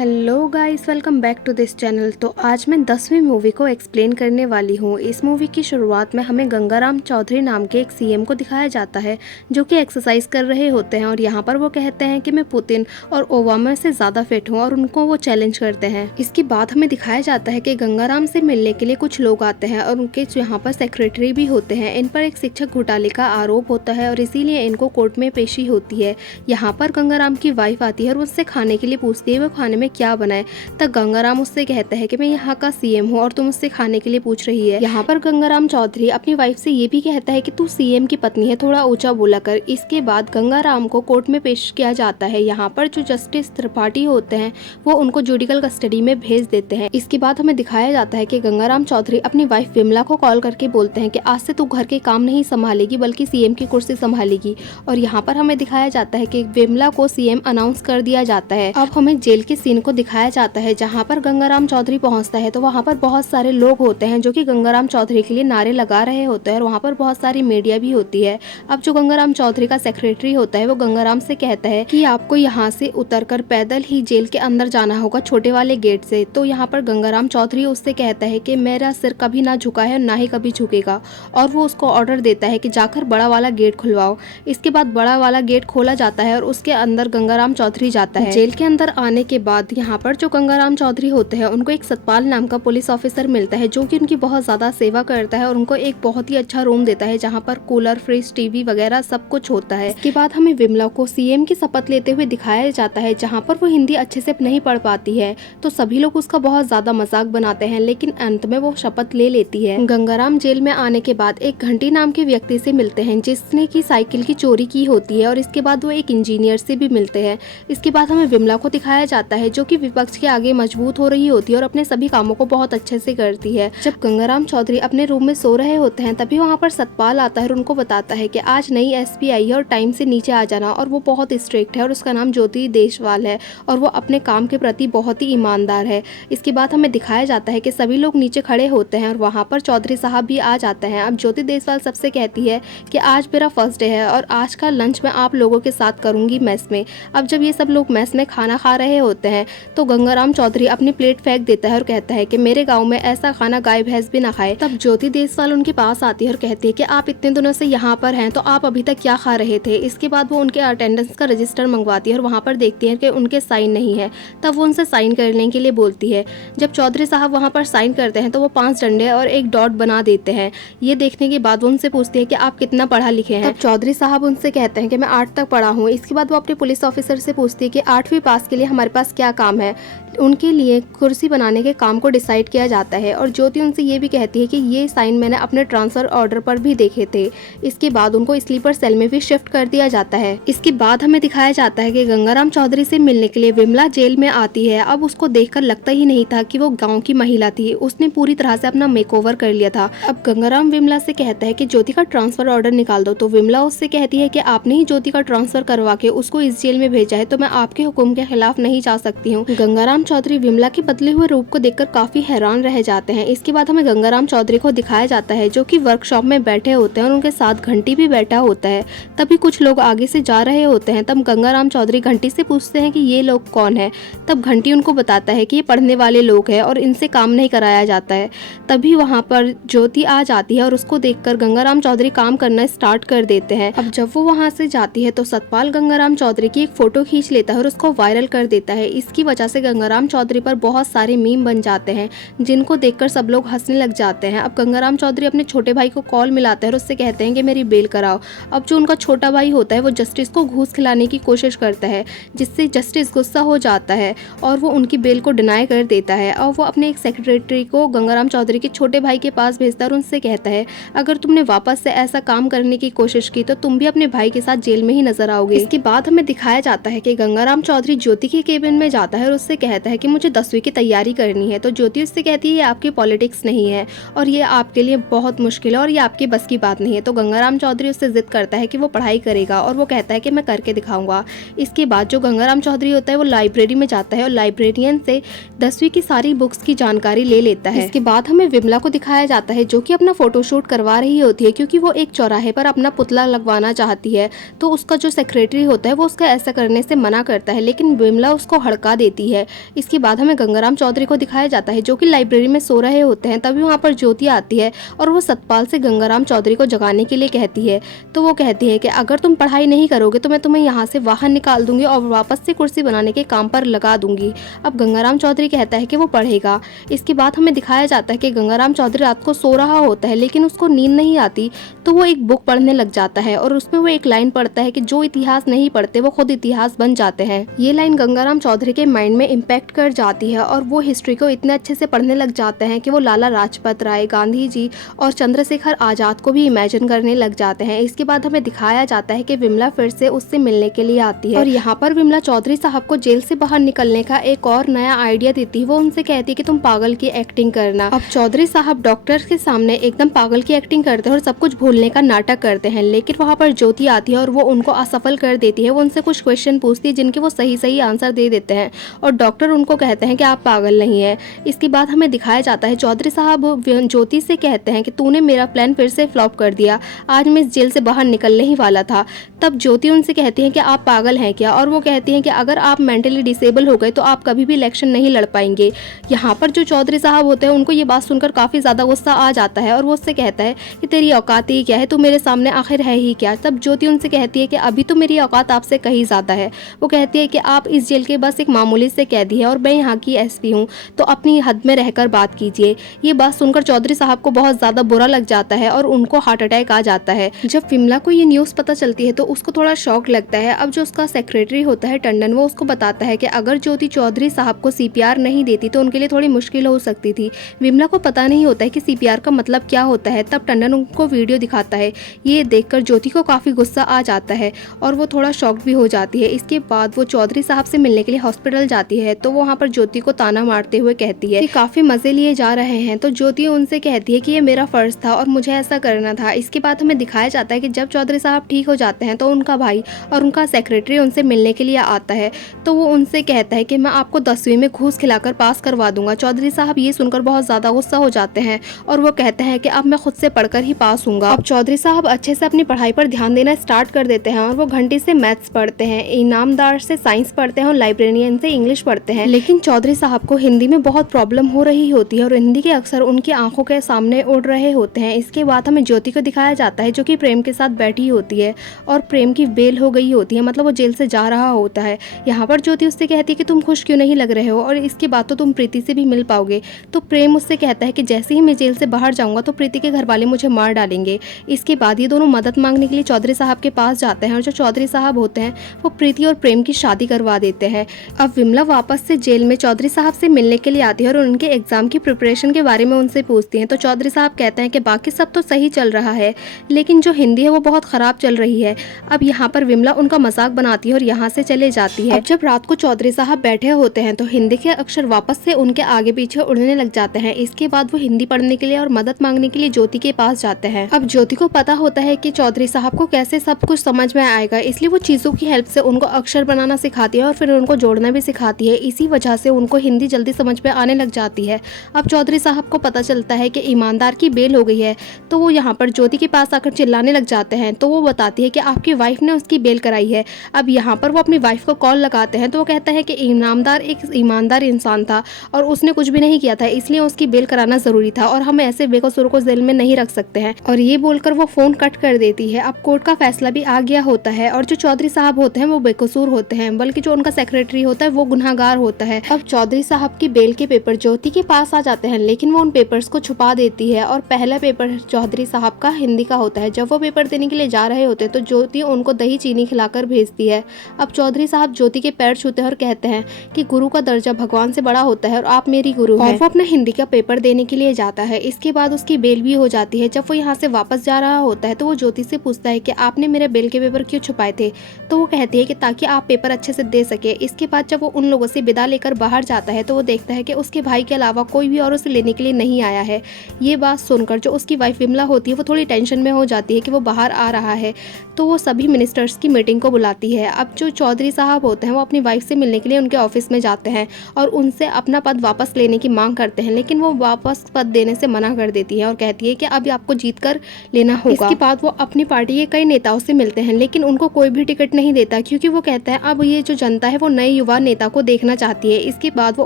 Hello guys, welcome back to this channel. तो आज मैं 10वीं मूवी को एक्सप्लेन करने वाली हूँ। इस मूवी की शुरुआत में हमें गंगाराम चौधरी नाम के एक सीएम को दिखाया जाता है जो कि एक्सरसाइज कर रहे होते हैं और यहाँ पर वो कहते हैं कि मैं पुतिन और ओबामा से ज़्यादा फिट हूँ और उनको वो चैलेंज करते हैं। इसके बाद हमें दिखाया जाता है कि गंगाराम से मिलने के लिए कुछ लोग आते हैं और उनके यहाँ पर सेक्रेटरी भी होते हैं। इन पर एक शिक्षक घोटाले का आरोप होता है और इसीलिए इनको कोर्ट में पेशी होती है। यहाँ पर गंगाराम की वाइफ आती है और उससे खाने के लिए पूछती है वो खाने में क्या बनाए। तब गंगाराम उससे कहता है कि मैं यहाँ का सीएम हूँ और तुम उससे खाने के लिए पूछ रही है। यहाँ पर गंगाराम चौधरी अपनी वाइफ से ये भी कहता है कि तू सीएम की पत्नी है, थोड़ा ऊंचा बोला कर। इसके बाद गंगाराम को कोर्ट में पेश किया जाता है। यहाँ पर जो जस्टिस त्रिपाठी होते हैं वो उनको जुडिकल कस्टडी में भेज देते हैं। इसके बाद हमें दिखाया जाता है कि गंगाराम चौधरी अपनी वाइफ विमला को कॉल करके बोलते हैं कि आज से तू घर के काम नहीं संभालेगी बल्कि सीएम की कुर्सी संभालेगी। और यहाँ पर हमें दिखाया जाता है कि विमला को सीएम अनाउंस कर दिया जाता है। अब हमें जेल के सीन को दिखाया जाता है जहाँ पर गंगाराम चौधरी पहुँचता है तो वहाँ पर बहुत सारे लोग होते हैं जो कि गंगाराम चौधरी के लिए नारे लगा रहे होते हैं और वहाँ पर बहुत सारी मीडिया भी होती है। अब जो गंगाराम चौधरी का सेक्रेटरी होता है वो गंगाराम से कहता है कि आपको यहाँ से उतरकर पैदल ही जेल के अंदर जाना होगा छोटे वाले गेट से। तो यहाँ पर गंगाराम चौधरी उससे कहता है कि मेरा सिर कभी ना झुका है ना ही कभी झुकेगा और वो उसको ऑर्डर देता है कि जाकर बड़ा वाला गेट खुलवाओ। इसके बाद बड़ा वाला गेट खोला जाता है और उसके अंदर गंगाराम चौधरी जाता है। जेल के अंदर आने के बाद यहाँ पर जो गंगाराम चौधरी होते हैं उनको एक सतपाल नाम का पुलिस ऑफिसर मिलता है जो कि उनकी बहुत ज्यादा सेवा करता है और उनको एक बहुत ही अच्छा रूम देता है जहाँ पर कूलर, फ्रिज, टीवी वगैरह सब कुछ होता है। इसके बाद हमें विमला को सीएम की शपथ लेते हुए दिखाया जाता है जहाँ पर वो हिंदी अच्छे से नहीं पढ़ पाती है तो सभी लोग उसका बहुत ज्यादा मजाक बनाते हैं, लेकिन अंत में वो शपथ ले लेती है। गंगाराम जेल में आने के बाद एक घंटी नाम के व्यक्ति से मिलते हैं जिसने की साइकिल की चोरी की होती है और इसके बाद वो एक इंजीनियर से भी मिलते हैं। इसके बाद हमें विमला को दिखाया जाता है जो कि विपक्ष के आगे मजबूत हो रही होती है और अपने सभी कामों को बहुत अच्छे से करती है। जब गंगाराम चौधरी अपने रूम में सो रहे होते हैं तभी वहाँ पर सतपाल आता है और उनको बताता है कि आज नई एसपी आई है और टाइम से नीचे आ जाना। और वो बहुत स्ट्रिक्ट है और उसका नाम ज्योति देशवाल है और वो अपने काम के प्रति बहुत ही ईमानदार है। इसके बाद हमें दिखाया जाता है कि सभी लोग नीचे खड़े होते हैं और वहाँ पर चौधरी साहब भी आ जाते हैं। अब ज्योति देशवाल सबसे कहती है कि आज मेरा फर्स्ट डे है और आज का लंच मैं आप लोगों के साथ करूंगी मेस में। अब जब ये सब लोग मेस में खाना खा रहे होते हैं तो गंगाराम चौधरी अपनी प्लेट फेंक देता है और कहता है कि मेरे गांव में ऐसा खाना गाय भैंस भी ना खाए। तब ज्योति देशवाल उनके पास आती है और कहती है कि आप इतने दिनों से यहाँ पर हैं तो आप अभी तक क्या खा रहे थे। इसके बाद वो उनके अटेंडेंस का रजिस्टर मंगवाती है और वहाँ पर देखती है कि उनके साइन नहीं है। तब वो उनसे साइन करने के लिए बोलती है। जब चौधरी साहब वहाँ पर साइन करते हैं तो वो 5 डंडे और एक डॉट बना देते हैं। ये देखने के बाद वो उनसे पूछती है कि आप कितना पढ़ा लिखे हैं। तब चौधरी साहब उनसे कहते हैं कि मैं 8 तक पढ़ा हूँ। इसके बाद वो अपने पुलिस ऑफिसर से पूछती है कि 8वीं पास के लिए हमारे पास क्या काम है। उनके लिए कुर्सी बनाने के काम को डिसाइड किया जाता है और ज्योति उनसे ये भी कहती है कि ये साइन मैंने अपने ट्रांसफर ऑर्डर पर भी देखे थे। इसके बाद उनको स्लीपर सेल में भी शिफ्ट कर दिया जाता है। इसके बाद हमें दिखाया जाता है कि गंगाराम चौधरी से मिलने के लिए विमला जेल में आती है। अब उसको देखकर लगता ही नहीं था कि वो गाँव की महिला थी, उसने पूरी तरह से अपना मेकओवर कर लिया था। अब गंगाराम विमला से कहता है कि ज्योति का ट्रांसफर ऑर्डर निकाल दो। तो विमला उससे कहती है कि आपने ही ज्योति का ट्रांसफर करवा के उसको इस जेल में भेजा है तो मैं आपके हुक्म के खिलाफ नहीं जा सकती हूँ। गंगाराम चौधरी विमला के बदले हुए रूप को देखकर काफी हैरान रह जाते हैं। इसके बाद हमें गंगाराम चौधरी को दिखाया जाता है जो कि वर्कशॉप में बैठे होते हैं और उनके साथ घंटी भी बैठा होता है। तभी कुछ लोग आगे से जा रहे होते हैं। तब गंगाराम चौधरी घंटी से पूछते हैं कि ये लोग कौन है। तब घंटी उनको बताता है कि ये पढ़ने वाले लोग हैं और इनसे काम नहीं कराया जाता है। तभी वहाँ पर ज्योति आ जाती है और उसको देखकर गंगाराम चौधरी काम करना स्टार्ट कर देते हैं। अब जब वो वहाँ से जाती है तो सतपाल गंगाराम चौधरी की एक फोटो खींच लेता है और उसको वायरल कर देता है। इसकी वजह से गंगाराम चौधरी पर बहुत सारे मीम बन जाते हैं जिनको देखकर सब लोग हंसने लग जाते हैं। अब गंगाराम चौधरी अपने छोटे भाई को कॉल मिलाते हैं और उससे कहते हैं कि मेरी बेल कराओ। अब जो उनका छोटा भाई होता है वो जस्टिस को घूस खिलाने की कोशिश करता है जिससे जस्टिस गुस्सा हो जाता है और वो उनकी बेल को डिनाई कर देता है। और वो अपने एक सेक्रेटरी को गंगाराम चौधरी के छोटे भाई के पास भेजता है और उनसे कहता है अगर तुमने वापस से ऐसा काम करने की कोशिश की तो तुम भी अपने भाई के साथ जेल में ही नजर आओगे। इसके बाद हमें दिखाया जाता है कि गंगाराम चौधरी ज्योति के केबिन में जाता है और उससे कहता है कि मुझे 10वीं की तैयारी करनी है। तो ज्योति उससे कहती है ये आपकी पॉलिटिक्स नहीं है और ये आपके लिए बहुत मुश्किल है और ये आपकी बस की बात नहीं है। तो गंगाराम चौधरी उससे जिद करता है कि वो पढ़ाई करेगा और वो कहता है कि मैं करके दिखाऊंगा। इसके बाद जो गंगाराम चौधरी होता है वो लाइब्रेरी में जाता है और लाइब्रेरियन से 10वीं की सारी बुक्स की जानकारी ले लेता है। इसके बाद हमें विमला को दिखाया जाता है जो कि अपना फोटोशूट करवा रही होती है क्योंकि वो एक चौराहे पर अपना पुतला लगवाना चाहती है। तो उसका जो सेक्रेटरी होता है वो उसका ऐसा करने से मना करता है लेकिन विमला उसको हड़का देती है। इसके बाद हमें गंगाराम चौधरी को दिखाया जाता है जो कि लाइब्रेरी में सो रहे होते हैं। तभी वहाँ पर ज्योति आती है और वो सतपाल से गंगाराम चौधरी को जगाने के लिए कहती है। तो वो कहती है कि अगर तुम पढ़ाई नहीं करोगे तो मैं तुम्हें यहाँ से बाहर निकाल दूंगी और वापस से कुर्सी बनाने के काम पर लगा दूंगी। अब गंगाराम चौधरी कहता है कि वो पढ़ेगा। इसके बाद हमें दिखाया जाता है कि गंगाराम चौधरी रात को सो रहा होता है लेकिन उसको नींद नहीं आती, तो वो एक बुक पढ़ने लग जाता है और उसमें वो एक लाइन पढ़ता है कि जो इतिहास नहीं पढ़ते वो खुद इतिहास बन जाते हैं। ये लाइन गंगाराम चौधरी के माइंड में इम्पैक्ट कर जाती है और वो हिस्ट्री को इतने अच्छे से पढ़ने लग जाते हैं कि वो लाला लाजपत राय, गांधी जी और चंद्रशेखर आजाद को भी इमेजिन करने लग जाते हैं। इसके बाद हमें दिखाया जाता है कि विमला फिर से उससे मिलने के लिए आती है और यहाँ पर विमला चौधरी साहब को जेल से बाहर निकलने का एक और नया आइडिया देती है। वो उनसे कहती है कि तुम पागल की एक्टिंग करना। अब चौधरी साहब डॉक्टर के सामने एकदम पागल की एक्टिंग करते हैं और सब कुछ भूलने का नाटक करते हैं, लेकिन वहाँ पर ज्योति आती है और वो उनको असफल कर देती है। वो उनसे कुछ क्वेश्चन पूछती है जिनके वो सही आंसर दे देते हैं और डॉक्टर उनको कहते हैं कि आप पागल नहीं है। इसके बाद हमें दिखाया जाता है चौधरी साहब ज्योति से कहते हैं कि तूने मेरा प्लान फिर से फ्लॉप कर दिया, आज मैं इस जेल से बाहर निकलने ही वाला था। तब ज्योति उनसे कहती है कि आप पागल हैं क्या, और वो कहती हैं कि अगर आप मेंटली डिसेबल हो गए तो आप कभी भी इलेक्शन नहीं लड़ पाएंगे। यहाँ पर जो चौधरी साहब होते हैं उनको ये बात सुनकर काफ़ी ज़्यादा गुस्सा आ जाता है और वो उससे कहता है कि तेरी औकात ही क्या है, तू मेरे सामने आखिर है ही क्या। तब ज्योति उनसे कहती है कि अभी तो मेरी औकात आपसे कहीं ज़्यादा है। वो कहती है कि आप इस जेल के बस एक मामूली से कैदी है और मैं यहाँ की एसपी हूँ, तो अपनी हद में रहकर बात कीजिए। ये बात सुनकर चौधरी साहब को बहुत ज़्यादा बुरा लग जाता है और उनको हार्ट अटैक आ जाता है। जब विमला को ये न्यूज़ पता चलती है तो उसको थोड़ा शॉक लगता है। अब जो उसका सेक्रेटरी होता है टंडन, वो उसको बताता है कि अगर ज्योति चौधरी साहब को CPR नहीं देती तो उनके लिए थोड़ी मुश्किल हो सकती थी। विमला को पता नहीं होता है कि CPR का मतलब क्या होता है। तब टंडन उनको वीडियो दिखाता है। ये देखकर ज्योति को काफ़ी गुस्सा आ जाता है और वो थोड़ा शॉक भी हो जाती है। इसके बाद वो चौधरी साहब से मिलने के लिए हॉस्पिटल जाती है तो वहाँ पर ज्योति को ताना मारते हुए कहती है कि काफ़ी मज़े लिए जा रहे हैं। तो ज्योति उनसे कहती है कि ये मेरा फ़र्ज़ था और मुझे ऐसा करना था। इसके बाद हमें दिखाया जाता है कि जब चौधरी साहब ठीक हो जाते हैं तो उनका भाई और उनका सेक्रेटरी उनसे मिलने के लिए आता है। तो वो उनसे कहता है कि मैं आपको 10वीं में घूस खिलाकर पास करवा दूंगा। चौधरी साहब ये सुनकर बहुत ज़्यादा गुस्सा हो जाते हैं और वो कहते हैं कि अब मैं खुद से पढ़कर ही पास हूँगा। अब चौधरी साहब अच्छे से अपनी पढ़ाई पर ध्यान देना स्टार्ट कर देते हैं और वो घंटी से मैथ्स पढ़ते हैं, इनामदार से साइंस पढ़ते हैं और लाइब्रेरियन से इंग्लिश पढ़ते हैं। लेकिन चौधरी साहब को हिंदी में बहुत प्रॉब्लम हो रही होती है और हिंदी के अक्षर उनकी आंखों के सामने उड़ रहे होते हैं। इसके बाद हमें ज्योति को दिखाया जाता है जो कि प्रेम के साथ बैठी होती है और प्रेम की बेल हो गई होती है, मतलब वो जेल से जा रहा होता है। यहाँ पर ज्योति उससे कहती है कि तुम खुश क्यों नहीं लग रहे हो और इसके बाद तो तुम प्रीति से भी मिल पाओगे। तो प्रेम उससे कहता है कि जैसे ही मैं जेल से बाहर जाऊंगा तो प्रीति के घर वाले मुझे मार डालेंगे। इसके बाद ये दोनों मदद मांगने के लिए चौधरी साहब के पास जाते हैं और जो चौधरी साहब होते हैं वो प्रीति और प्रेम की शादी करवा देते हैं। अब विमला वापस से जेल में चौधरी साहब से मिलने के लिए आती है और उनके एग्जाम की प्रिपरेशन के बारे में उनसे पूछती हैं। तो चौधरी साहब कहते हैं कि बाकी सब तो सही चल रहा है लेकिन जो हिंदी है वो बहुत ख़राब चल रही है। अब यहाँ पर विमला उनका मजाक बनाती है और यहाँ से चले जाती है। अब जब रात को चौधरी साहब बैठे होते हैं तो हिंदी के अक्षर वापस से उनके आगे पीछे उड़ने लग जाते हैं। इसके बाद वो हिंदी पढ़ने के लिए और मदद मांगने के लिए ज्योति के पास जाते हैं। अब ज्योति को पता होता है कि चौधरी साहब को कैसे सब कुछ समझ में आएगा, इसलिए वो चीज़ों की हेल्प से उनको अक्षर बनाना सिखाती है और फिर उनको जोड़ना भी सिखाती है। इसी वजह से उनको हिंदी जल्दी समझ में आने लग जाती है। अब चौधरी साहब को पता चलता है कि ईमानदार की बेल हो गई है तो वो यहाँ पर ज्योति के पास आकर चिल्लाने लग जाते हैं। तो वो बताती है कि आपकी वाइफ ने उसकी बेल कराई है। अब यहाँ पर वो अपनी वाइफ को कॉल लगाते हैं तो वो कहता है कि इनामदार एक ईमानदार इंसान था और उसने कुछ भी नहीं किया था, इसलिए उसकी बेल कराना ज़रूरी था और हम ऐसे बेकसूर को जेल में नहीं रख सकते हैं। और ये बोलकर वो फ़ोन कट कर देती है। अब कोर्ट का फैसला भी आ गया होता है और जो चौधरी साहब होते हैं वो बेकसूर होते हैं, बल्कि जो उनका सेक्रेटरी होता है वो गुनहगार होता है। अब चौधरी साहब की बेल के पेपर ज्योति के पास आ जाते हैं लेकिन वो उन पेपर्स को छुपा देती है और पहला पेपर चौधरी साहब का हिंदी का होता है। जब वो पेपर देने के लिए जा रहे होते हैं तो ज्योति उनको दही चीनी खिलाकर भेजती है। अब चौधरी साहब ज्योति के पैर छूते हैं और कहते हैं कि गुरु का दर्जा भगवान से बड़ा होता है और आप मेरी गुरु हैं। और वो अपना हिंदी का पेपर देने के लिए जाता है। इसके बाद उसकी बेल भी हो जाती है। जब वो यहाँ से वापस जा रहा होता है तो वो ज्योति से पूछता है कि आपने मेरे बेल के पेपर क्यों छुपाए थे। तो वो कहती है कि ताकि आप पेपर अच्छे से दे सके। इसके बाद जब वो उन लोगों से विदा लेकर बाहर जाता है तो वो देखता है कि उसके भाई के अलावा कोई भी और उसे लेने के लिए नहीं आया है। ये बात सुनकर जो उसकी वाइफ विमला होती है वो थोड़ी टेंशन में हो जाती है कि वो बाहर आ रहा है। तो वो सभी मिनिस्टर्स की मीटिंग को बुलाती है। अब जो चौधरी साहब होते हैं वो अपनी वाइफ से मिलने के लिए उनके ऑफिस में जाते हैं और उनसे अपना पद वापस लेने की मांग करते हैं, लेकिन वो वापस पद देने से मना कर देती है और कहती है कि अब आपको जीत कर लेना होगा। इसके बाद वो अपनी पार्टी के कई नेताओं से मिलते हैं लेकिन उनको कोई भी टिकट नहीं देता क्योंकि वो कहता है अब ये जो जनता है वो नए युवा नेता को देखना चाहती है। इसके बाद वो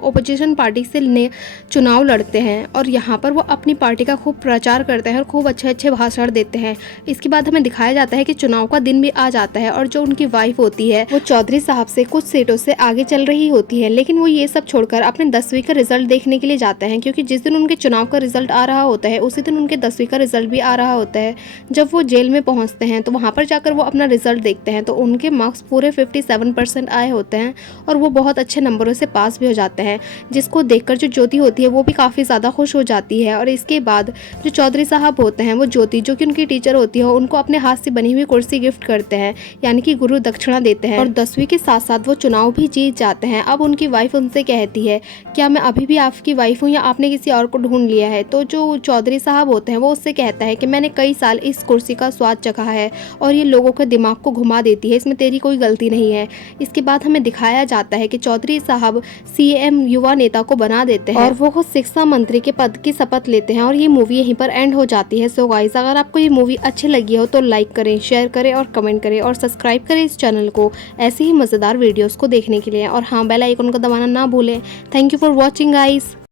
अपोजिशन पार्टी से चुनाव लड़ते हैं और यहाँ पर वो अपनी पार्टी का खूब प्रचार करते हैं और खूब अच्छे अच्छे भाषण देते हैं। इसके बाद हमें दिखाया जाता है कि चुनाव का दिन भी आ जाता है और जो उनकी वाइफ होती है वो चौधरी साहब से कुछ सीटों से आगे चल रही होती है, लेकिन वो ये सब छोड़कर अपने 10वीं का रिजल्ट देखने के लिए जाते हैं, क्योंकि जिस दिन उनके चुनाव का रिजल्ट आ रहा होता है उसी दिन उनके 10वीं का रिजल्ट भी आ रहा होता है। जब वो जेल में पहुंचते हैं तो वहां पर जाकर वो अपना रिजल्ट देखते हैं तो उनके मार्क्स पूरे 57% आए होते हैं और वो बहुत अच्छे नंबरों से पास भी हो जाते हैं, जिसको देखकर जो ज्योति होती है वो भी काफ़ी ज़्यादा खुश हो जाती है। और इसके बाद जो चौधरी साहब होते हैं वो ज्योति, जो कि उनकी टीचर होती है, उनको अपने हाथ से बनी हुई कुर्सी गिफ्ट करते हैं, यानी कि गुरु दक्षिणा देते हैं और 10वीं के साथ साथ वो चुनाव भी जीत जाते हैं। अब उनकी वाइफ उनसे कहती है, क्या मैं अभी भी आपकी वाइफ हूँ या आपने किसी और को ढूंढ लिया है? तो जो चौधरी साहब होते हैं वो उससे कहता है कि मैंने कई साल इस कुर्सी का स्वाद चखा है और ये लोगों के दिमाग को घुमा देती है, इसमें तेरी कोई गलती नहीं है। इसके बाद हमें दिखाया जाता है कि चौधरी साहब सीएम युवा नेता को बना देते हैं और वो खुद शिक्षा मंत्री के पद की शपथ लेते हैं और ये मूवी यहीं पर एंड हो जाती है। सो गाइस, अगर आपको ये मूवी अच्छी लगी हो तो लाइक करें, शेयर करें और कमेंट करें और सब्सक्राइब करें इस चैनल को ऐसे ही मज़ेदार वीडियोस को देखने के लिए। और हाँ, बेल आइकन को दबाना ना भूलें। Thank you for watching guys.